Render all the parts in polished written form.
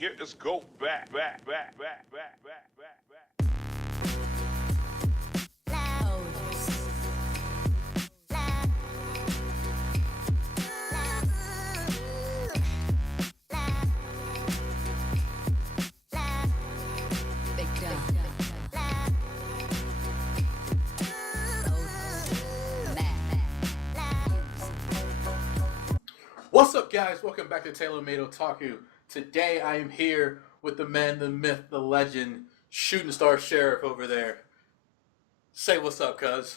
here. Let's go back. What's up, guys? Welcome back to TaylorMadeOtaku. Today I am here with the man, the myth, the legend, ShootingStar Sheriff over there. Say what's up, cuz.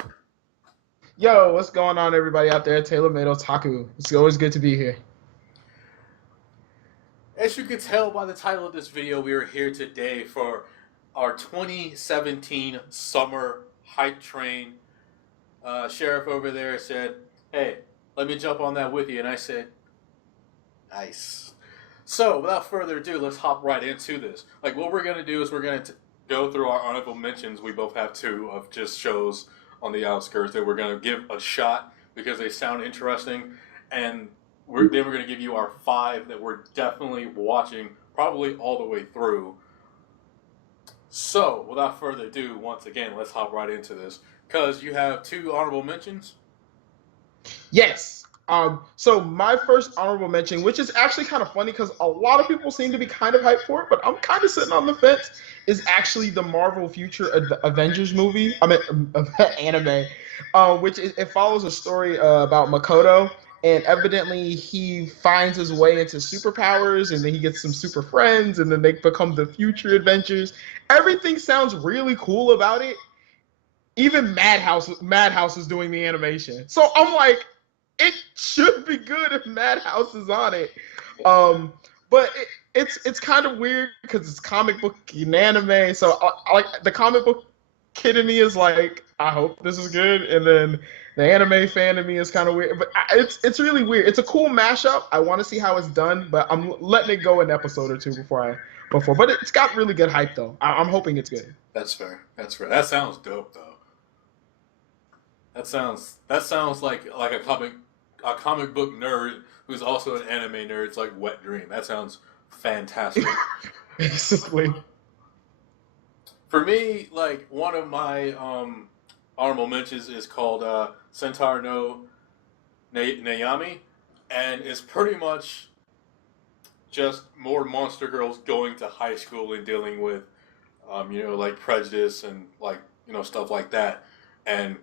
Yo, what's going on, everybody out there at TaylorMadeOtaku? It's always good to be here. As you can tell by the title of this video, we are here today for our 2017 summer hype train. Sheriff over there said, hey, let me jump on that with you. And I said, nice. So, without further ado, let's hop right into this. Like, what we're going to do is we're going to go through our honorable mentions. We both have two of just shows on the outskirts that we're going to give a shot because they sound interesting. And then we're going to give you our 5 that we're definitely watching probably all the way through. So, without further ado, once again, let's hop right into this. Because you have 2 honorable mentions. Yes. So my first honorable mention, which is actually kind of funny because a lot of people seem to be kind of hyped for it, but I'm kind of sitting on the fence, is actually the Marvel Future Avengers movie, anime, which it follows a story about Makoto, and evidently he finds his way into superpowers, and then he gets some super friends, and then they become the Future Adventures. Everything sounds really cool about it. Even Madhouse is doing the animation. So I'm like, it should be good if Madhouse is on it. But it's kind of weird because it's comic book and anime. So I like the comic book kid in me is like, I hope this is good. And then the anime fan in me is kind of weird. But it's really weird. It's a cool mashup. I want to see how it's done, but I'm letting it go an episode or two before. But it's got really good hype though. I'm hoping it's good. That's fair. That sounds dope though. That sounds like a comic book nerd who's also an anime nerd. It's like wet dream. That sounds fantastic. Basically. For me, like one of my honorable mentions is called Centaur no Naomi, and it's pretty much just more monster girls going to high school and dealing with like prejudice and like stuff like that. And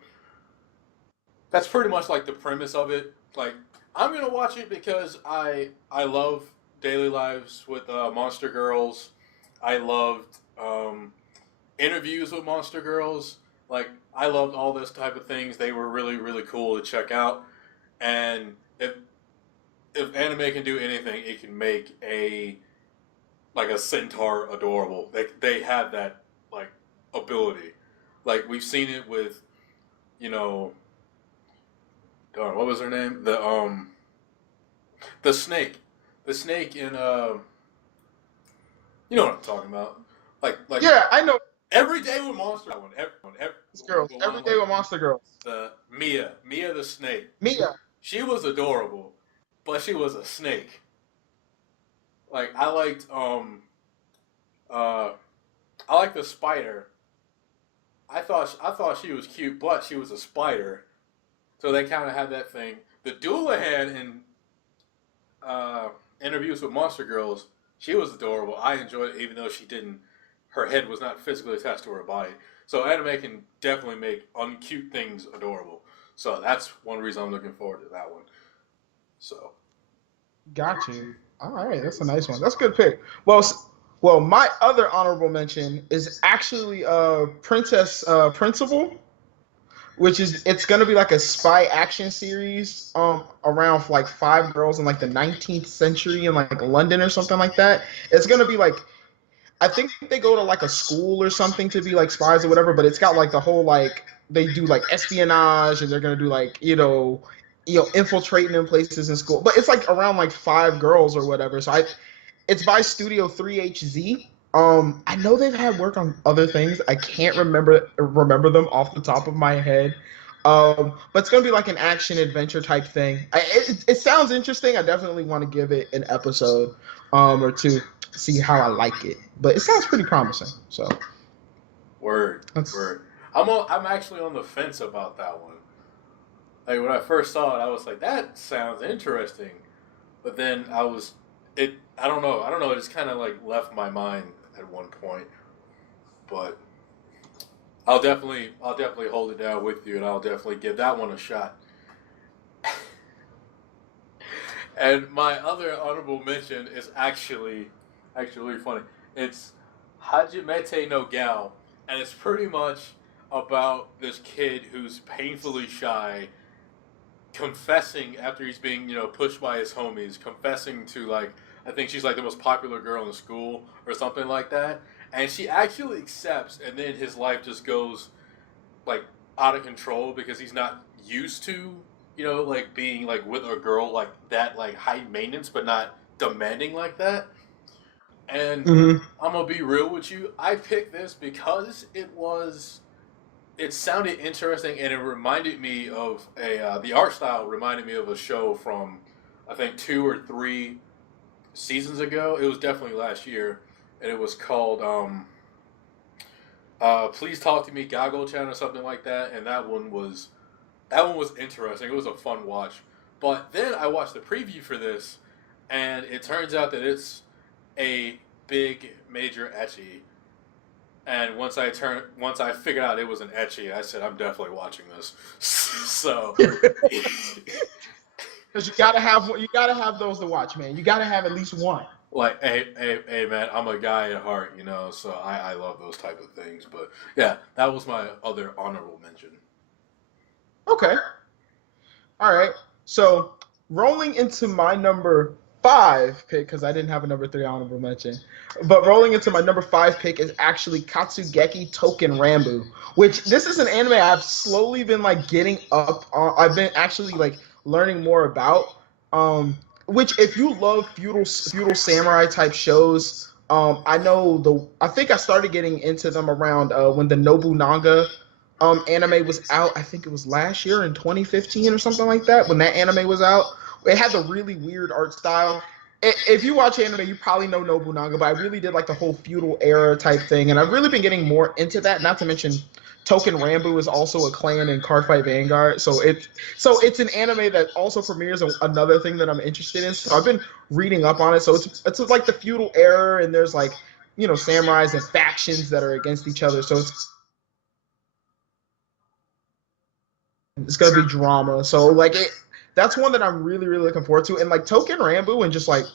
that's pretty much like the premise of it. Like, I'm gonna watch it because I love daily lives with monster girls. I loved interviews with monster girls. Like, I loved all those type of things. They were really, really cool to check out. And if anime can do anything, it can make a Centaur adorable. They have that like ability. Like, we've seen it with what was her name? The snake. The snake in you know what I'm talking about. Like yeah, I know. Every Day with Monster Girls. Every Day with Monster Girls. The Mia the snake. Mia. She was adorable, but she was a snake. Like, I liked the spider. I thought she was cute, but she was a spider. So they kind of had that thing. The Doulahan in interviews with Monster Girls, she was adorable. I enjoyed it, even though her head was not physically attached to her body. So anime can definitely make uncute things adorable. So that's one reason I'm looking forward to that one. So. Got you. All right, that's a nice one. That's a good pick. Well, my other honorable mention is actually Princess Principal, which is, it's going to be like a spy action series around like 5 girls in like the 19th century in like London or something like that. It's going to be like, I think they go to like a school or something to be like spies or whatever, but it's got like the whole like, they do like espionage and they're going to do like, infiltrating in places in school. But it's like around like 5 girls or whatever. So it's by Studio 3HZ. I know they've had work on other things. I can't remember them off the top of my head. But it's gonna be like an action adventure type thing. It sounds interesting. I definitely want to give it an episode or two. see how I like it. But it sounds pretty promising. So Word. I'm actually on the fence about that one. Like when I first saw it, I was like, that sounds interesting. But then I don't know. It just kind of like left my mind at one point. But I'll definitely hold it down with you, and I'll definitely give that one a shot. And my other honorable mention is actually funny. It's Hajimete Nogal, and it's pretty much about this kid who's painfully shy, confessing after he's being pushed by his homies, confessing to like I think she's like the most popular girl in school or something like that, and she actually accepts, and then his life just goes like out of control because he's not used to like being like with a girl like that, like high maintenance but not demanding like that. And mm-hmm. I'm gonna be real with you, I picked this because it sounded interesting, and it reminded me of the art style reminded me of a show from I think 2 or 3 seasons ago. It was definitely last year, and it was called Please Talk to Me Goggle Chan or something like that, and that one was interesting. It was a fun watch. But then I watched the preview for this, and it turns out that it's a big major ecchi. And once I figured out it was an ecchi, I said I'm definitely watching this. So, Because you gotta have those to watch, man. You gotta have at least one. like, hey, man, I'm a guy at heart, so I love those type of things. But yeah, that was my other honorable mention. Okay. All right. So rolling into my number 5 pick, because I didn't have a number 3 honorable mention, but rolling into my number 5 pick is actually Katsugeki Token Ranbu, which this is an anime I've slowly been like getting up on. I've been actually like learning more about. Which if you love feudal samurai type shows, I think I started getting into them around when the Nobunaga anime was out. I think it was last year in 2015 or something like that. When that anime was out, it had the really weird art style. If you watch anime, you probably know Nobunaga, but I really did like the whole feudal era type thing, and I've really been getting more into that. Not to mention, Token Ranbu is also a clan in Cardfight Vanguard, so it's an anime that also premieres another thing that I'm interested in. So I've been reading up on it. So it's like the feudal era, and there's like samurais and factions that are against each other. So it's gonna be drama. So like that's one that I'm really really looking forward to. And like Token Ranbu and just like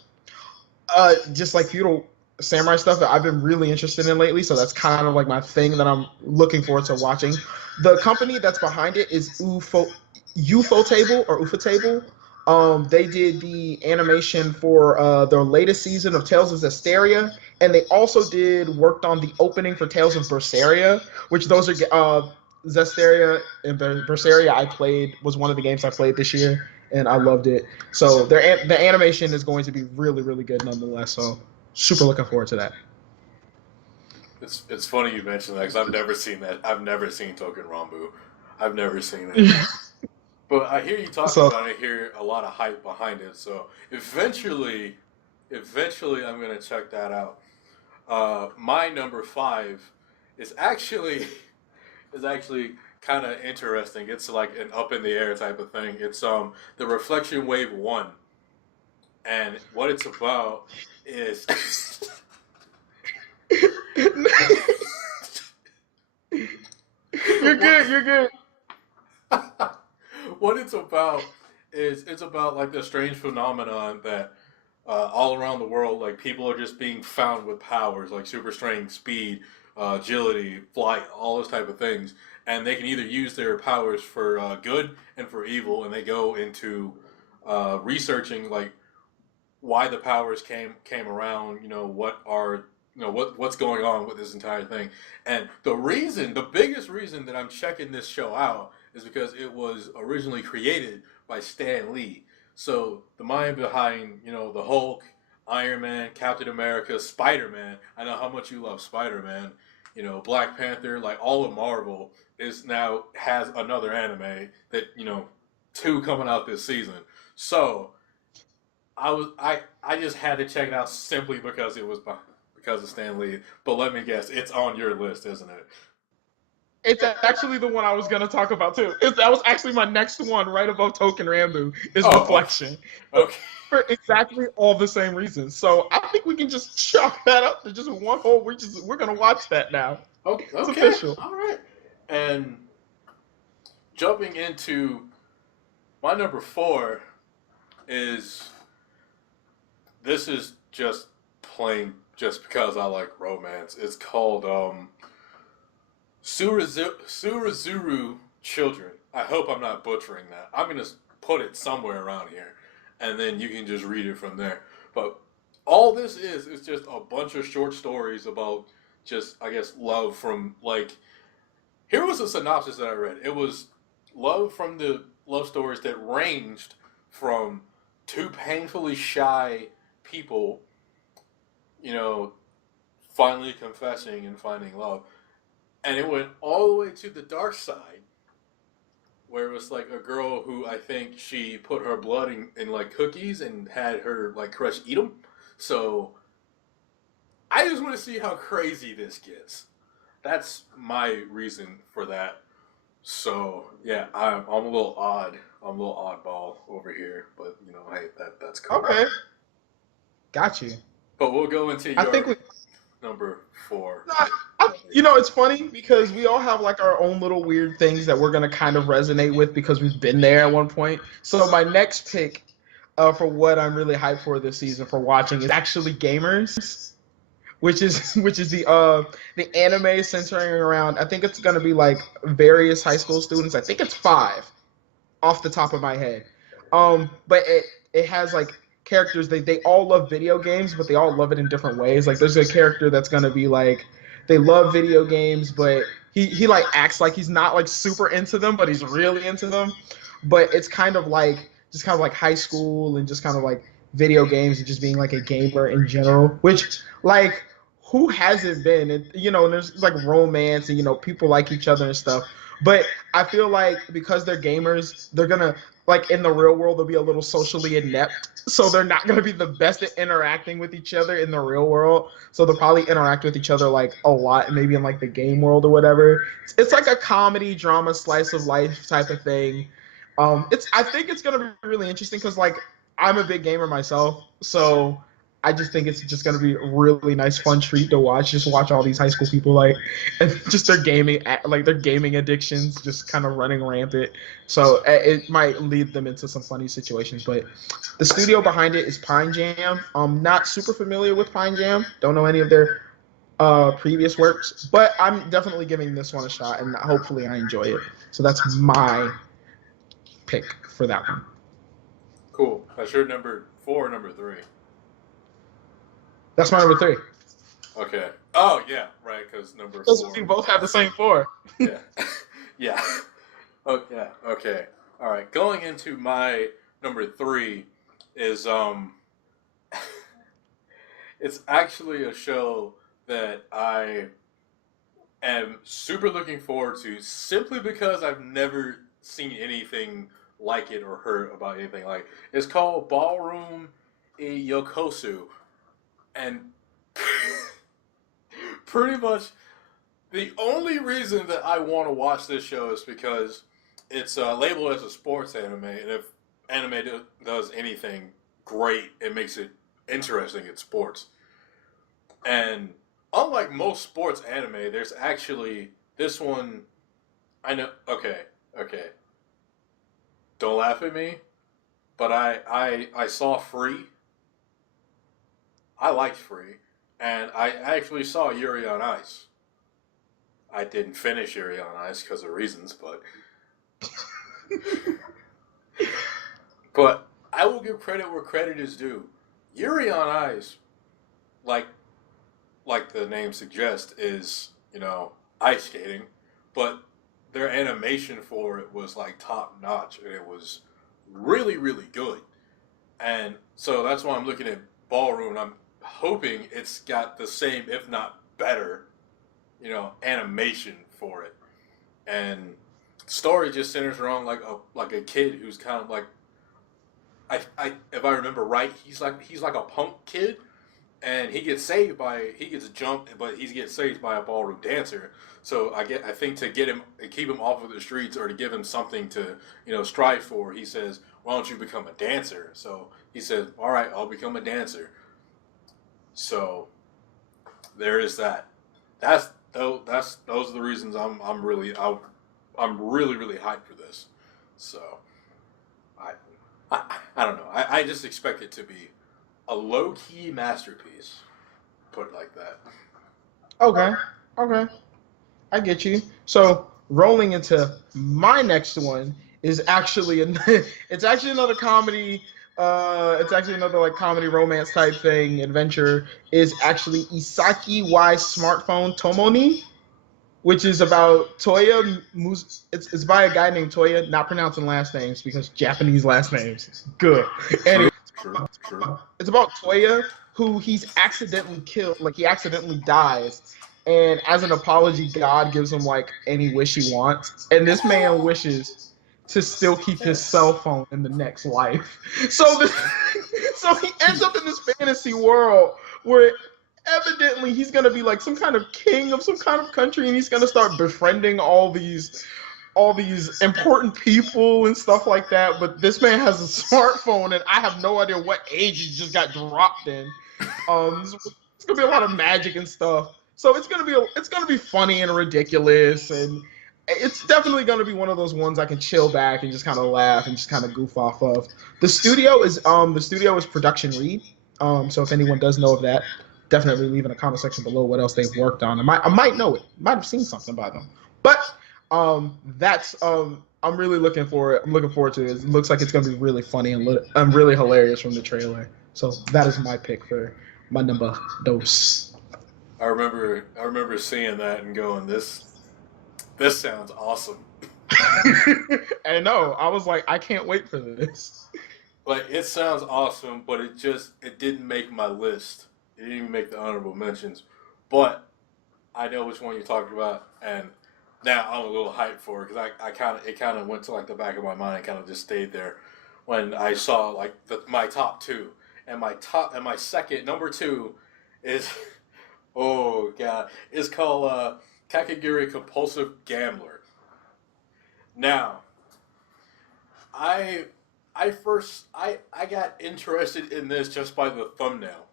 feudal samurai stuff that I've been really interested in lately. So that's kind of like my thing that I'm looking forward to watching. The company that's behind it is Ufotable or Ufotable. They did the animation for their latest season of Tales of Zestiria, and they also worked on the opening for Tales of Berseria, which those are Zestiria and Berseria was one of the games I played this year, and I loved it. So the animation is going to be really, really good nonetheless. So super looking forward to that. It's funny you mentioned that because I've never seen that. I've never seen Token Rambu. I've never seen it. But I hear you talking about it. I hear a lot of hype behind it. So eventually I'm gonna check that out. My number 5 is actually kind of interesting. It's like an up in the air type of thing. It's the Reflection Wave 1, and what it's about is You're good. What it's about is it's about like the strange phenomenon that all around the world, like people are just being found with powers like super strength, speed, agility, flight, all those type of things, and they can either use their powers for good and for evil, and they go into researching like why the powers came around. What's going on with this entire thing, and the biggest reason that I'm checking this show out is because it was originally created by Stan Lee. So the mind behind the Hulk, Iron Man, Captain America, Spider Man. I know how much you love Spider Man. Black Panther, like all of Marvel has another anime that 2 coming out this season. So I just had to check it out simply because because of Stan Lee. But let me guess, it's on your list, isn't it? It's actually the one I was gonna talk about too. That was actually my next one, right above Token Ranbu, is Oh, Reflection. okay. For exactly all the same reasons. So I think we can just chalk that up to just one whole. We're gonna watch that now. Okay. It's Okay. official. All right. And jumping into my number 4 is this is just plain just because I like romance. It's called Surazuru Children. I hope I'm not butchering that. I'm gonna put it somewhere around here, and then you can just read it from there. But all this is just a bunch of short stories about just I guess love from like. Here was a synopsis that I read. It was love from the love stories that ranged from two painfully shy people, you know, finally confessing and finding love. And it went all the way to the dark side, where it was like a girl who I think she put her blood in like cookies and had her like crush eat them. So I just want to see how crazy this gets. That's my reason for that. So yeah, I'm a little odd. I'm a little oddball over here, but hey, that's cool. Okay, got you. But we'll go into I think your we. number 4. It's funny because we all have like our own little weird things that we're gonna kind of resonate with because we've been there at one point. So my next pick, for what I'm really hyped for this season for watching is actually Gamers, which is the anime centering around. I think it's gonna be like various high school students. I think it's 5 off the top of my head. But it has like characters. They all love video games, but they all love it in different ways. Like there's a character that's gonna be like they love video games, but he like acts like he's not like super into them, but he's really into them. But it's kind of like just kind of like high school and just kind of like video games and just being like a gamer in general. Which like who hasn't been? And there's like romance and people like each other and stuff. But I feel like because they're gamers, they're gonna like in the real world they'll be a little socially inept. So they're not gonna be the best at interacting with each other in the real world. So they'll probably interact with each other like a lot, maybe in like the game world or whatever. It's like a comedy, drama, slice of life type of thing. I think it's gonna be really interesting because like I'm a big gamer myself, so I just think it's just gonna be a really nice, fun treat to watch. Just watch all these high school people like, and just their gaming addictions just kind of running rampant. So it might lead them into some funny situations. But the studio behind it is Pine Jam. I'm not super familiar with Pine Jam. Don't know any of their previous works, but I'm definitely giving this one a shot, and hopefully I enjoy it. So that's my pick for that one. Cool. That's your number 4 or number 3? That's my number 3. Okay. Oh yeah, right. Because number Because 4. we both have the same 4. Yeah. Yeah. Okay. Okay. All right. Going into my number 3 is it's actually a show that I am super looking forward to simply because I've never seen anything like it or heard about anything like it. It's called Ballroom Yokosu, and pretty much the only reason that I want to watch this show is because it's labeled as a sports anime, and if anime does anything great, it makes it interesting in sports. And unlike most sports anime, there's actually this one. I know. Okay, okay. Don't laugh at me, but I saw Free. I liked Free, and I actually saw Yuri on Ice. I didn't finish Yuri on Ice because of reasons, but I will give credit where credit is due. Yuri on Ice, like the name suggests, is ice skating, but their animation for it was like top notch, and it was really really good. And so that's why I'm looking at Ballroom. And I'm hoping it's got the same, if not better, animation for it. And story just centers around like a kid who's kind of like if I remember right, he's like a punk kid, and he gets jumped, but he gets saved by a ballroom dancer. So I think to get him, keep him off of the streets, or to give him something to strive for, he says, "Why don't you become a dancer?" So he says, "All right, I'll become a dancer." So there is that. Those are the reasons I'm really really hyped for this. So I I don't know. I just expect it to be a low key masterpiece. Put it like that. Okay, okay, I get you. So rolling into my next one is actually it's actually another comedy. It's actually another like comedy romance type thing. Adventure is actually Isaki Y Smartphone Tomoni, which is about Toya. It's by a guy named Toya. Not pronouncing last names because Japanese last names. Good. True, Anyway, true, true. it's about Toya who he's accidentally killed. Like he accidentally dies, and as an apology, God gives him like any wish he wants, and this man wishes to still keep his cell phone in the next life. So he ends up in this fantasy world where evidently he's gonna be like some kind of king of some kind of country, and he's gonna start befriending all these important people and stuff like that. But this man has a smartphone, and I have no idea what age he just got dropped in. It's gonna be a lot of magic and stuff. So it's gonna be funny and ridiculous, and it's definitely gonna be one of those ones I can chill back and just kind of laugh and just kind of goof off of. The studio is Production Read. So if anyone does know of that, definitely leave in the comment section below what else they've worked on. I might know it. Might have seen something by them. But that's I'm really looking for it. I'm looking forward to it. It looks like it's gonna be really funny and really hilarious from the trailer. So that is my pick for my number dos. I remember seeing that and going, this sounds awesome. I know. I was like, I can't wait for this. Like it sounds awesome, but it didn't make my list. It didn't even make the honorable mentions. But I know which one you're talking about, and now I'm a little hyped for it because it kind of went to like the back of my mind and kind of just stayed there when I saw like my top two, and my second number two is oh god, it's called Kakegurui Compulsive Gambler. Now I I got interested in this just by the thumbnail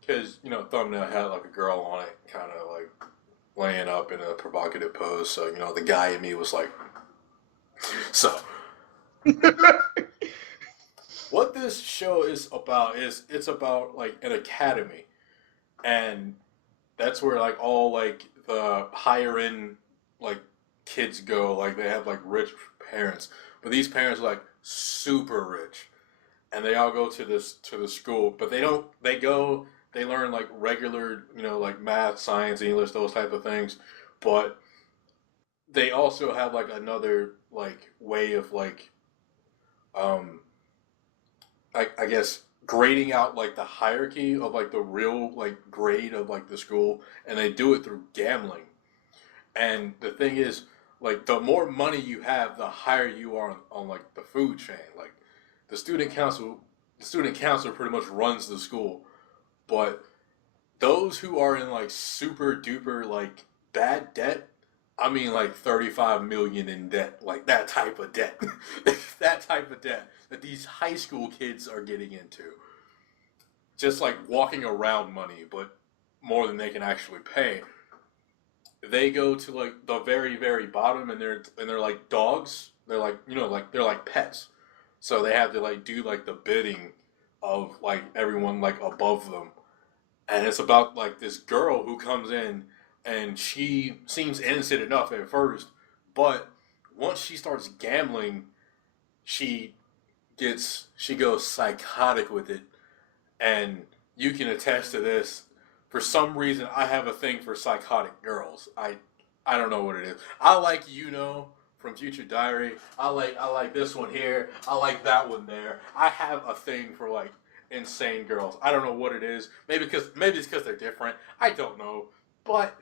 because thumbnail had like a girl on it, kind of like laying up in a provocative pose. So the guy in me was like, so what this show is about is it's about like an academy, and that's where like all like the higher end like kids go. Like they have like rich parents, but these parents are like super rich, and they all go to the school, but they learn like regular like math, science, English, those type of things, but they also have like another like way of like um I guess grading out like the hierarchy of like the real like grade of like the school, and they do it through gambling. And the thing is, like the more money you have, the higher you are on like the food chain. Like the student council, the student council pretty much runs the school, but those who are in like super duper like bad debt, I mean like 35 million in debt, like that type of debt, that type of debt that these high school kids are getting into, just like walking around money, but more than they can actually pay. They go to like the very very bottom, and they're like dogs. They're like like they're like pets, so they have to like do like the bidding of like everyone like above them. And it's about like this girl who comes in, and she seems innocent enough at first, but once she starts gambling, she she goes psychotic with it. And you can attest to this. For some reason, I have a thing for psychotic girls. I don't know what it is. I like from Future Diary. I like this one here. I like that one there. I have a thing for like insane girls. I don't know what it is. Maybe it's because they're different. I don't know. But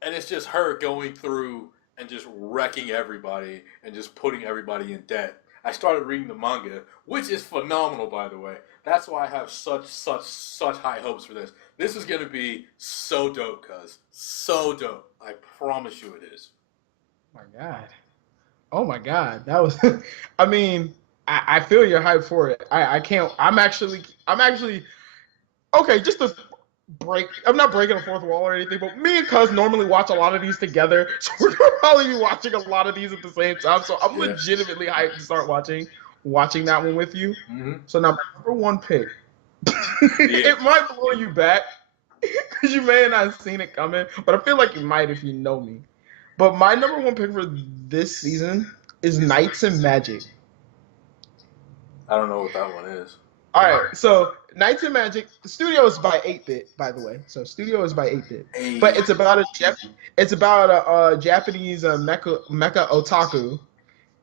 and it's just her going through and just wrecking everybody and just putting everybody in debt. I started reading the manga, which is phenomenal, by the way. That's why I have such high hopes for this. This is gonna be so dope, cuz so dope. I promise you, it is. Oh my God. Oh my God. That was. I mean, I feel your hype for it. I can't. I'm actually. Okay, just to break. I'm not breaking a fourth wall or anything, but me and Cuz normally watch a lot of these together, so we're gonna probably be watching a lot of these at the same time. So I'm legitimately hyped to start watching that one with you. Mm-hmm. So now my number one pick. It might blow you back because you may have not seen it coming, but I feel like you might if you know me. But my number one pick for this season is Knights and Magic. I don't know what that one is. All right, so Knights and Magic. The studio is by 8-bit, by the way. So studio is by 8-bit, but it's about a Japanese mecha otaku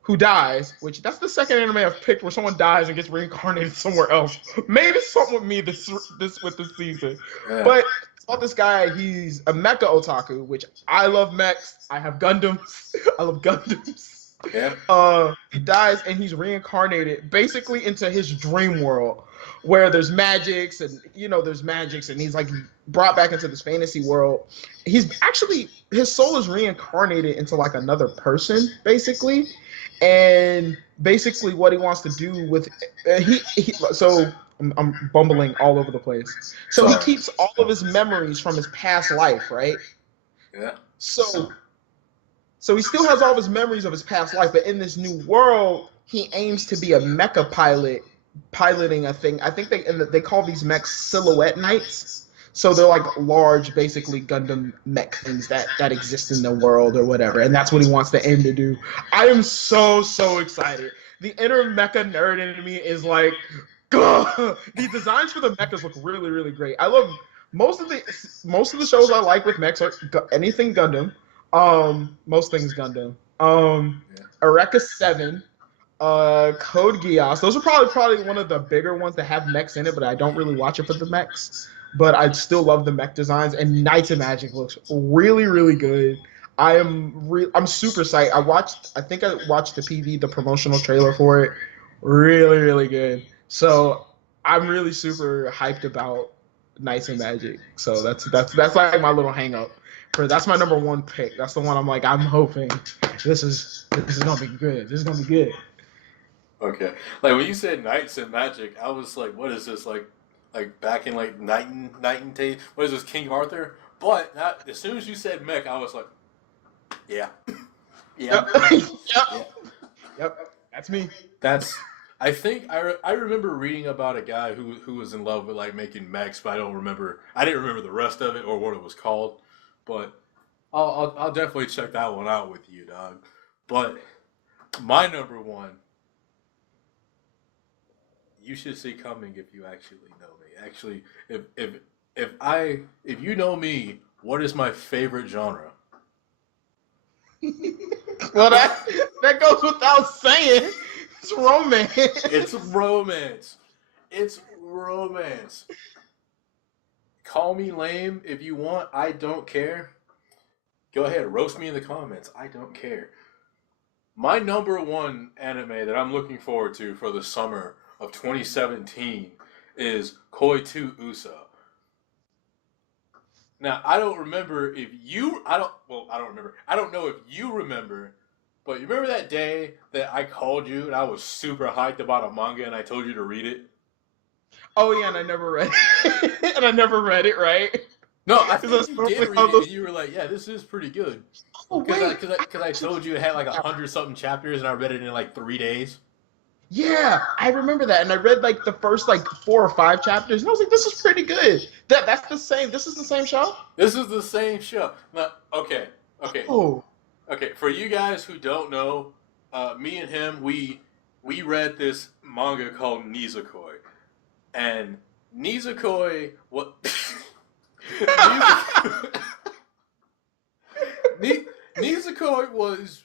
who dies. Which that's the second anime I've picked where someone dies and gets reincarnated somewhere else. Maybe something with me this season, but it's about this guy. He's a mecha otaku, which I love mechs. I have Gundams. I love Gundams. Yeah. He dies and he's reincarnated basically into his dream world where there's magics and he's like brought back into this fantasy world. His soul is reincarnated into like another person basically, and basically what he wants to do with I'm bumbling all over the place. So he keeps all of his memories from his past life, right? Yeah. So he still has all of his memories of his past life, but in this new world, he aims to be a mecha pilot, piloting a thing. I think they call these mechs silhouette knights. So they're like large, basically Gundam mech things that exist in the world or whatever, and that's what he wants to aim to do. I am so excited. The inner mecha nerd in me is like, gah! The designs for the mechas look really great. I love most of the shows I like with mechs are anything Gundam. Most things Gundam. Eureka 7, Code Geass. Those are probably one of the bigger ones that have mechs in it, but I don't really watch it for the mechs. But I still love the mech designs, and Knights of Magic looks really good. I'm super psyched. I think I watched the PV, the promotional trailer for it. Really good. So I'm really super hyped about Knights of Magic. So that's like my little hang up. That's my number one pick. That's the one I'm hoping this is gonna be good. This is gonna be good. Okay. Like when you said Knights and Magic, I was like, what is this like back in like Night and Day? What is this, King Arthur? But as soon as you said mech, I was like, yeah. Yep. That's me. I think I remember reading about a guy who was in love with like making mechs, but I didn't remember the rest of it or what it was called. But I'll definitely check that one out with you, dog. But my number one, you should see coming if you actually know me. Actually, if you know me, what is my favorite genre? Well, that goes without saying. It's romance. It's romance. It's romance. Call me lame if you want. I don't care. Go ahead, roast me in the comments. I don't care. My number one anime that I'm looking forward to for the summer of 2017 is Koi to Usa. Now, I don't remember if you... I don't know if you remember, but you remember that day that I called you and I was super hyped about a manga and I told you to read it? Oh, yeah, and I never read it. And I never read it, right? No, I think you did read it and you were like, yeah, this is pretty good. Because I told you it had like 100-something chapters and I read it in like 3 days. Yeah, I remember that, and I read like the first like 4 or 5 chapters, and I was like, "This is pretty good." That's the same. This is the same show. This is the same show. Now, okay. Oh. Okay. For you guys who don't know, me and him, we read this manga called Nizukoi, and Nizukoi what? Nizukoi was.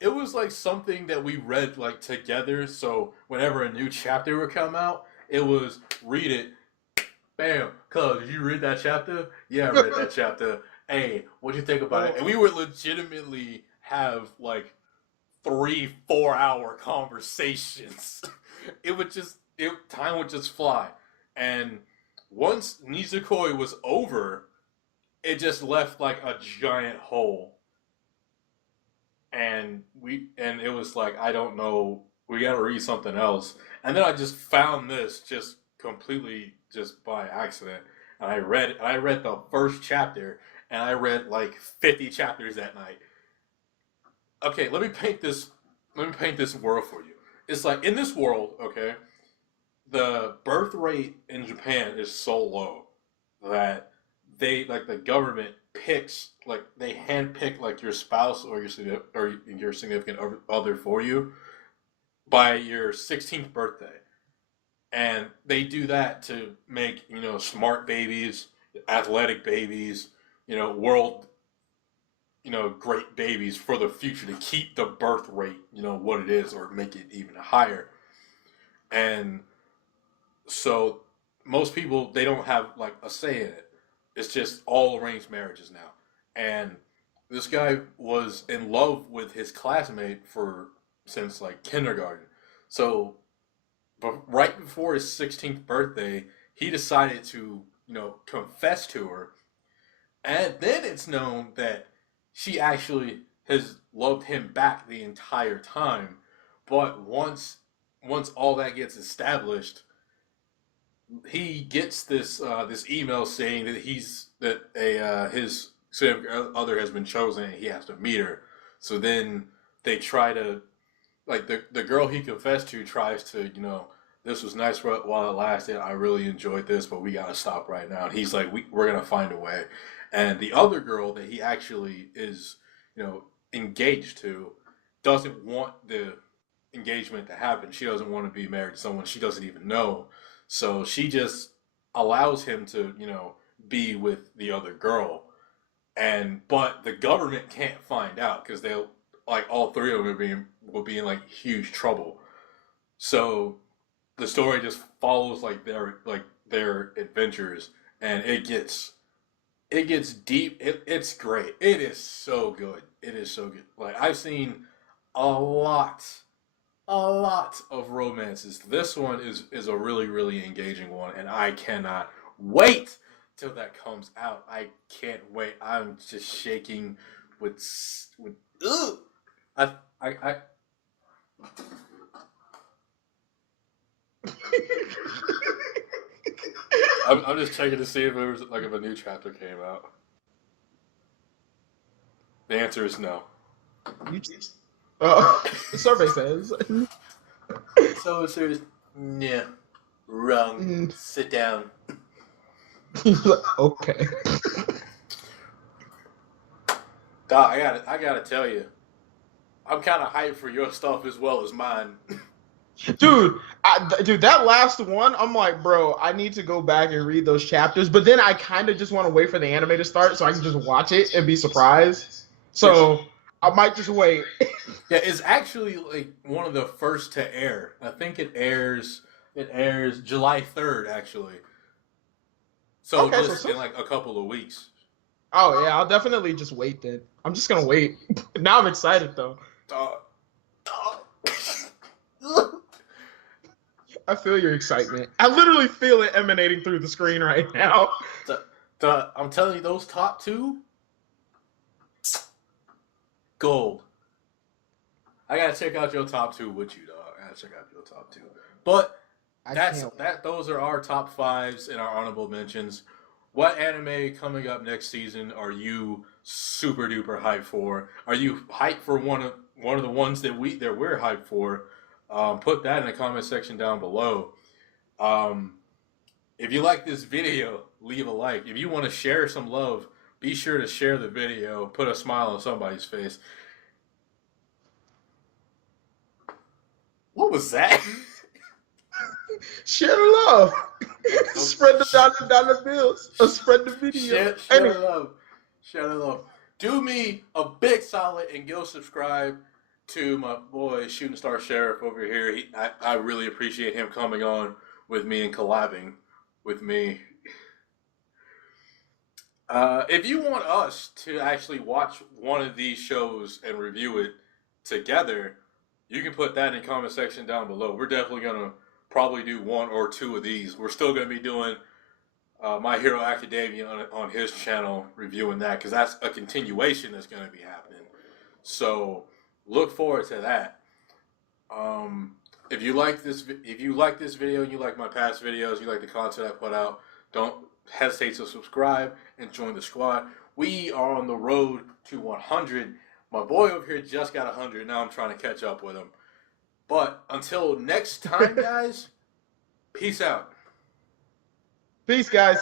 It was like something that we read like together. So whenever a new chapter would come out, it was read it. Bam. Cuz, did you read that chapter? Yeah, I read that chapter. Hey, what'd you think about it? And we would legitimately have like 3-4 hour conversations. Time would just fly. And once Nizukoi was over, it just left like a giant hole. And it was like, I don't know, we gotta read something else. And then I just found this just completely just by accident. And I read the first chapter, and I read like 50 chapters that night. Okay, let me paint this world for you. It's like in this world, okay, the birth rate in Japan is so low that the government picks, like they handpick like your spouse or your significant other for you by your 16th birthday. And they do that to make, smart babies, athletic babies, world, great babies for the future, to keep the birth rate, what it is, or make it even higher. And so most people, they don't have like a say in it. It's just all arranged marriages now. And this guy was in love with his classmate since like kindergarten. So, but right before his 16th birthday, he decided to, confess to her. And then it's known that she actually has loved him back the entire time. But once all that gets established, he gets this email saying that his significant other has been chosen and he has to meet her. So then they try to, like, the girl he confessed to tries to, this was nice while it lasted. I really enjoyed this, but we gotta stop right now. And he's like, we're gonna find a way. And the other girl that he actually is, engaged to, doesn't want the engagement to happen. She doesn't want to be married to someone she doesn't even know. So she just allows him to, be with the other girl. But the government can't find out because they'll, like, all three of them will be in like huge trouble. So the story just follows like their adventures, and it gets deep. It's great. It is so good. It is so good. Like, I've seen a lot of romances. This one is a really, really engaging one, and I cannot wait till that comes out. I can't wait. I'm just shaking with ugh. I I'm just checking to see if there was like if a new chapter came out. The answer is no. You just, the survey says. So serious. Yeah. Wrong. Sit down. Okay. Doc, I gotta tell you, I'm kind of hyped for your stuff as well as mine. Dude, that last one, I'm like, bro, I need to go back and read those chapters. But then I kind of just want to wait for the anime to start so I can just watch it and be surprised. So I might just wait. Yeah, it's actually like one of the first to air. I think it airs July 3rd, actually. So Okay, just in like a couple of weeks. Oh yeah, I'll definitely just wait then. I'm just gonna wait. Now I'm excited though. I feel your excitement. I literally feel it emanating through the screen right now. I'm telling you, those top two, gold. I gotta check out your top two with you, dog. I gotta check out your top two. But those are our top fives and our honorable mentions. What anime coming up next season are you super duper hyped for? Are you hyped for one of the ones that we're hyped for? Put that in the comment section down below. If you like this video, leave a like. If you want to share some love, be sure to share the video. Put a smile on somebody's face. What was that? Share the love. Spread the dollar bills. Spread the video. Share the love. Share the love. Do me a big solid and go subscribe to my boy ShootingStar Sheriff over here. I really appreciate him coming on with me and collabing with me. If you want us to actually watch one of these shows and review it together, you can put that in the comment section down below. We're definitely going to probably do 1 or 2 of these. We're still going to be doing My Hero Academia on his channel, reviewing that, because that's a continuation that's going to be happening. So look forward to that. If you like this video, you like my past videos, you like the content I put out, don't hesitate to subscribe and join the squad. We are on the road to 100. My boy over here just got 100. Now I'm trying to catch up with him. But until next time, guys, peace out. Peace, guys.